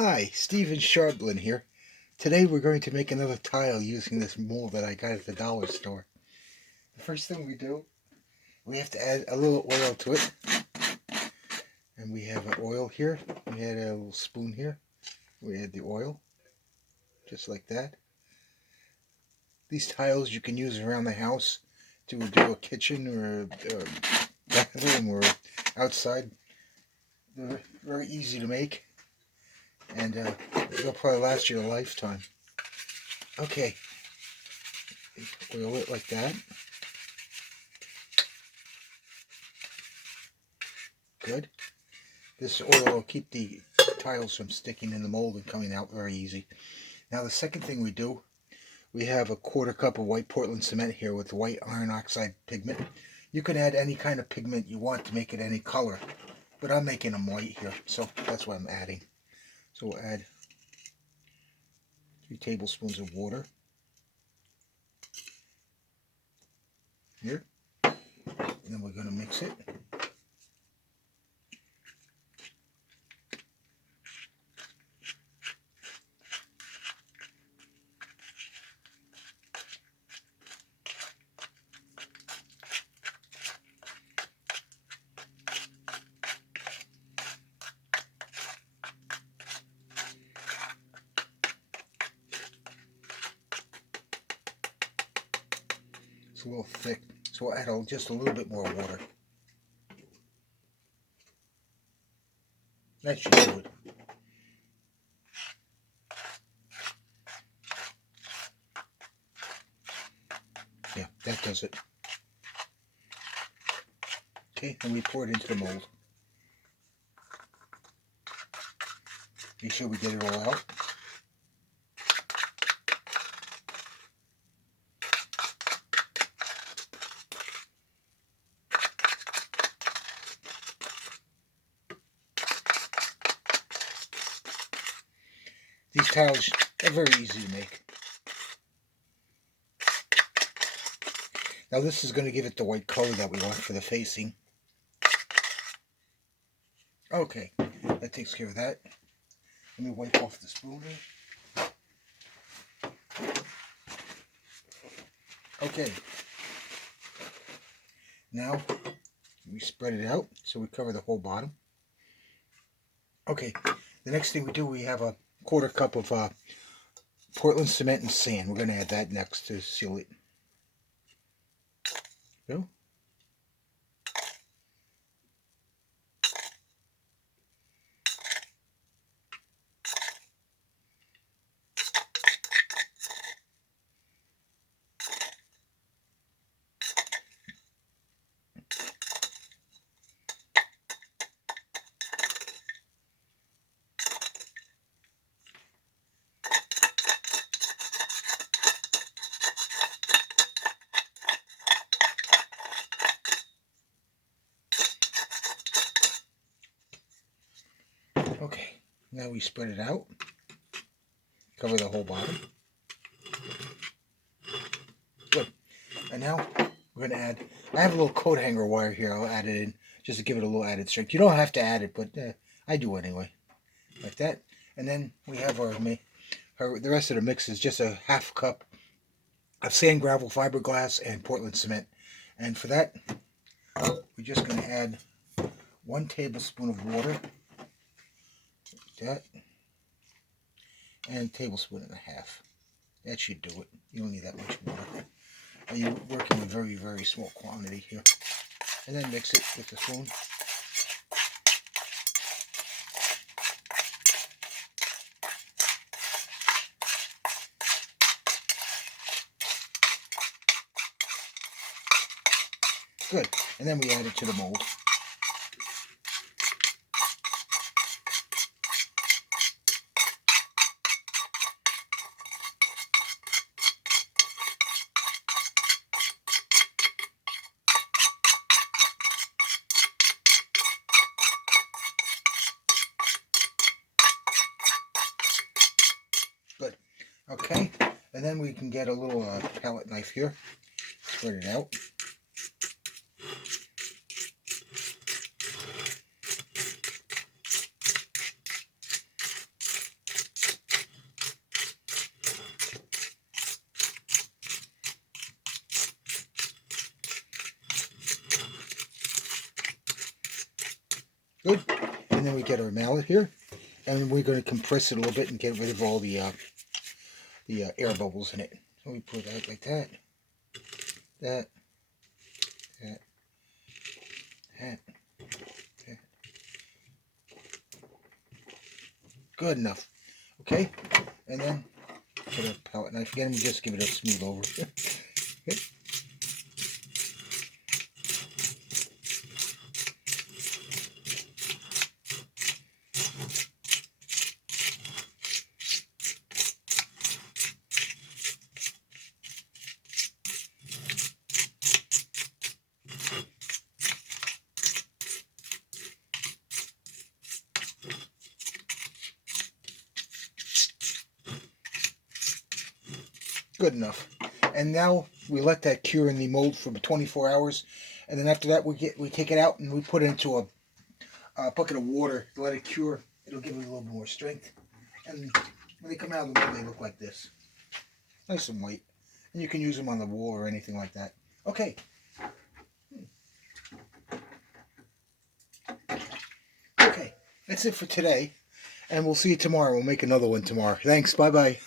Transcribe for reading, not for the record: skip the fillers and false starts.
Hi, Stephen Sharplin here. Today we're going to make another tile using this mold that I got at the dollar store. The first thing we do, we have to add a little oil to it. And we have an oil here. We add a little spoon here. We add the oil, just like that. These tiles you can use around the house to do a kitchen or a bathroom or outside. They're very easy to make, and they'll probably last you a lifetime. Okay, oil it like that. Good. This oil will keep the tiles from sticking in the mold and coming out very easy. Now the second thing we do, we have a 1/4 cup of white Portland cement here with white iron oxide pigment. You can add any kind of pigment you want to make it any color, but I'm making them white here, so that's what I'm adding. So we'll add 3 tablespoons of water here, and then we're going to mix it. It's a little thick, so we'll add just a little bit more water. That should do it. Yeah, that does it. Okay, and we pour it into the mold. Be sure we get it all out. These tiles are very easy to make. Now this is going to give it the white color that we want for the facing. Okay, that takes care of that. Let me wipe off the spoon here. Okay. Now we spread it out so we cover the whole bottom. Okay, the next thing we do, we have a 1/4 cup of Portland cement and sand. We're going to add that next to seal it. Go. Okay, now we spread it out. Cover the whole bottom. Good. And now we're going to add, I have a little coat hanger wire here. I'll add it in just to give it a little added strength. You don't have to add it, but I do anyway. Like that. And then we have the rest of the mix is just a 1/2 cup of sand, gravel, fiberglass, and Portland cement. And for that, we're just going to add 1 tablespoon of water, like that, and 1.5 tablespoons. That should do it. You don't need that much water. And you're working with very, very small quantity here. And then mix it with the spoon. Good. And then we add it to the mold. Good. Okay. And then we can get a little palette knife here. Spread it out. Good. And then we get our mallet here, and we're going to compress it a little bit and get rid of all the air bubbles in it. So we put that like that, that, that, that. Good enough. Okay, and then put a palette knife again. We just give it a smooth over. Okay. Good enough. And now we let that cure in the mold for 24 hours, and then after that we take it out and we put it into a bucket of water to let it cure. It'll give it a little more strength, and when they come out of the mold they look like this, nice and white, and you can use them on the wall or anything like that. Okay. Okay, that's it for today, and we'll see you tomorrow. We'll make another one tomorrow. Thanks. Bye bye.